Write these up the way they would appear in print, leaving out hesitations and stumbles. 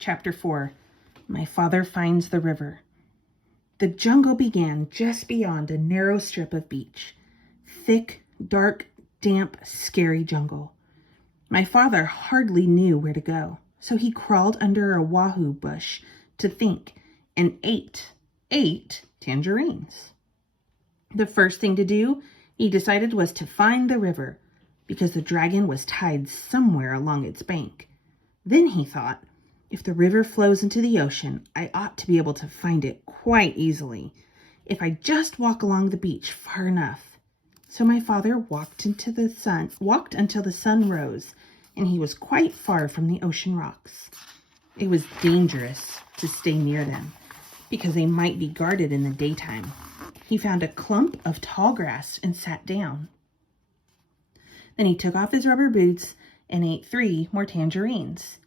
Chapter 4. My Father Finds the River. The jungle began just beyond a narrow strip of beach. Thick, dark, damp, scary jungle. My father hardly knew where to go, so he crawled under a wahoo bush to think and ate tangerines. The first thing to do, he decided, was to find the river, because the dragon was tied somewhere along its bank. Then he thought, if the river flows into the ocean, I ought to be able to find it quite easily, if I just walk along the beach far enough. So my father walked until the sun rose, and he was quite far from the ocean rocks. It was dangerous to stay near them, because they might be guarded in the daytime. He found a clump of tall grass and sat down. Then he took off his rubber boots and ate 3 more tangerines.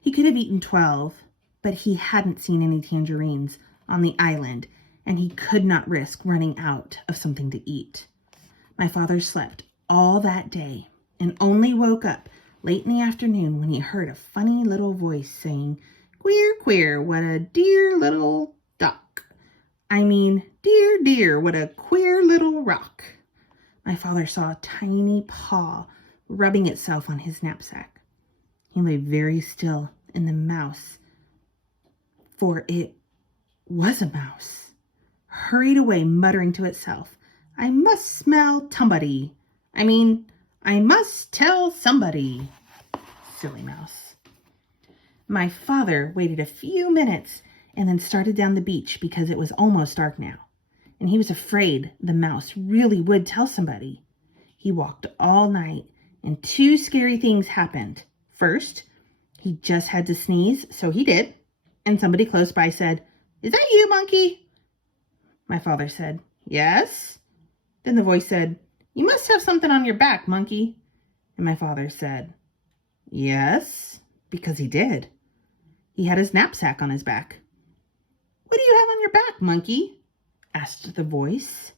He could have eaten 12, but he hadn't seen any tangerines on the island, and he could not risk running out of something to eat. My father slept all that day and only woke up late in the afternoon when he heard a funny little voice saying, "Queer, queer, what a dear little duck. I mean, dear, dear, what a queer little rock." My father saw a tiny paw rubbing itself on his knapsack. He lay very still, and the mouse, for it was a mouse, hurried away muttering to itself, "I must smell somebody. I must tell somebody." Silly mouse. My father waited a few minutes and then started down the beach because it was almost dark now, and he was afraid the mouse really would tell somebody. He walked all night, and 2 scary things happened. First, he just had to sneeze, so he did, and somebody close by said, "Is that you, monkey?" My father said, "Yes." Then the voice said, "You must have something on your back, monkey." And my father said, "Yes," because he did. He had his knapsack on his back. "What do you have on your back, monkey?" asked the voice.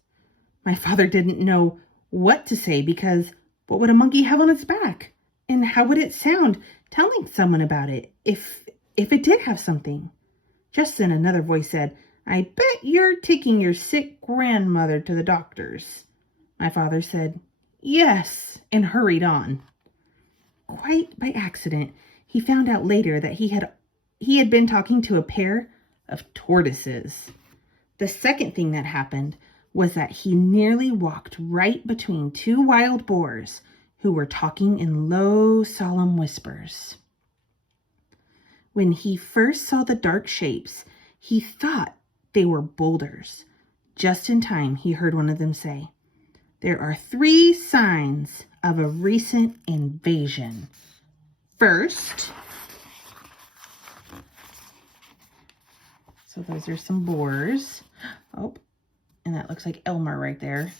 My father didn't know what to say, because what would a monkey have on its back? And how would it sound telling someone about it if it did have something? Just then another voice said, "I bet you're taking your sick grandmother to the doctor's." My father said, "Yes," and hurried on. Quite by accident, he found out later that he had been talking to a pair of tortoises. The second thing that happened was that he nearly walked right between 2 wild boars who were talking in low, solemn whispers. When he first saw the dark shapes, he thought they were boulders. Just in time, he heard one of them say, "There are 3 signs of a recent invasion. First," so those are some boars. Oh, and that looks like Elmer right there.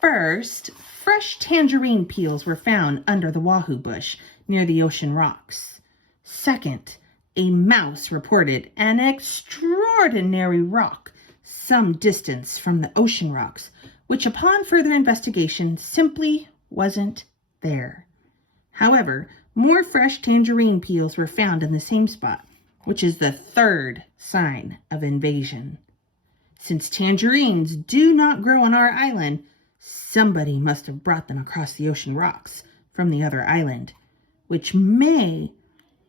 "First, fresh tangerine peels were found under the wahoo bush near the ocean rocks. Second, a mouse reported an extraordinary rock some distance from the ocean rocks, which upon further investigation simply wasn't there. However, more fresh tangerine peels were found in the same spot, which is the 3rd sign of invasion. Since tangerines do not grow on our island, somebody must have brought them across the ocean rocks from the other island, which may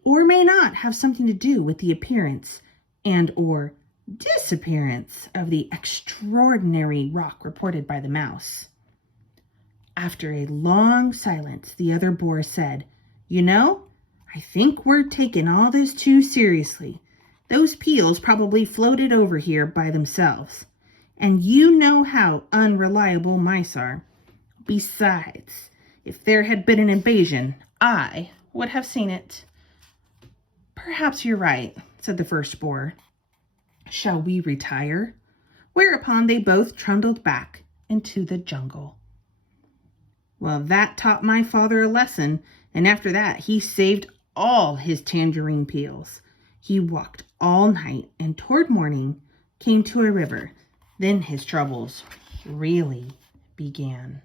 or may not have something to do with the appearance and or disappearance of the extraordinary rock reported by the mouse." After a long silence, the other boar said, "You know, I think we're taking all this too seriously. Those peels probably floated over here by themselves. And you know how unreliable mice are. Besides, if there had been an invasion, I would have seen it." "Perhaps you're right," said the first boar. "Shall we retire?" Whereupon they both trundled back into the jungle. Well, that taught my father a lesson, and after that he saved all his tangerine peels. He walked all night, and toward morning came to a river. Then his troubles really began.